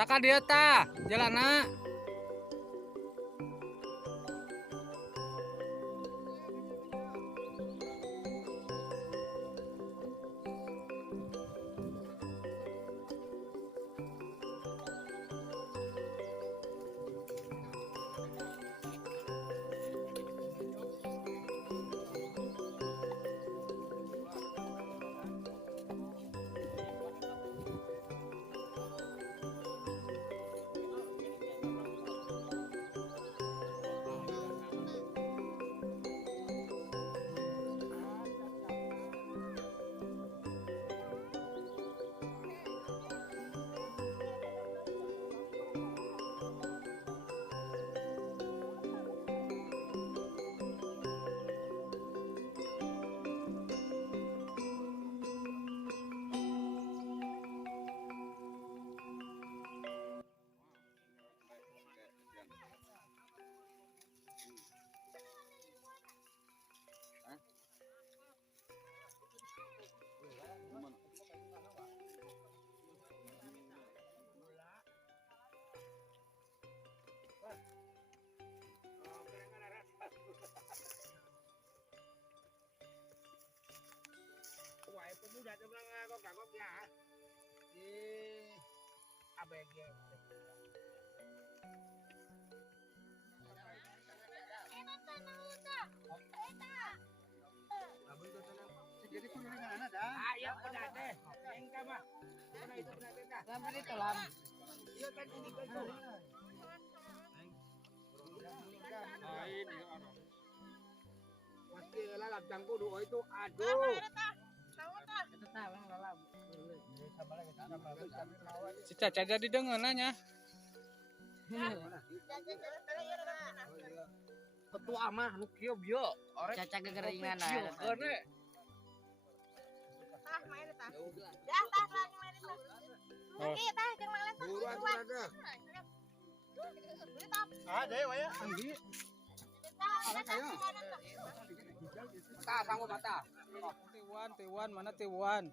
Taka dia ta, jalana. Wah, pemuda sebelah kok gak kok ya. Di ABG. Jadi kudu dengan anak dah. Ayo udah deh. Engkau mah. Mana itu benar dah. Sampai di telam. Iya kan ini kan. Pasti lalap jangku doa itu aduh. Itu tahu yang lalam. Si Caca jadi dengenanya. Ketua mah nu kieu bieu. Caca gegeringan Kene. Tah main tah. Dah tah lagi main tah. Lagi tah jeung males tah. Buruan ada. Ah, deh waya. Anggi. Tah kayo. Tah sanggup mata. Tiwan, mana Tiwan?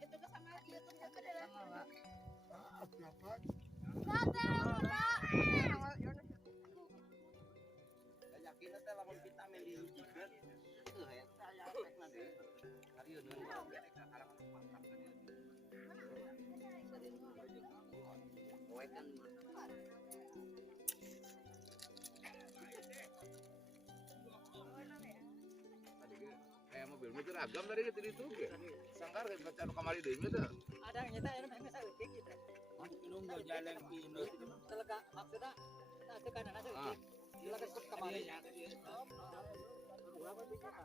Itu ke sama YouTube adalah. Yakin teh lamun vitamin diujikeun. Heuh eta aya efekna deui. Harieun Oe kan kayak mobil motor agam dari itu ge. Sangkar ke baca kamari deui teh. Ada nyata ini memang saya utik gitu. Nunggu jalan kini. Telega maksudnya itu kan ada utik. Telega ke kamari. Iya. Berapa sih kata?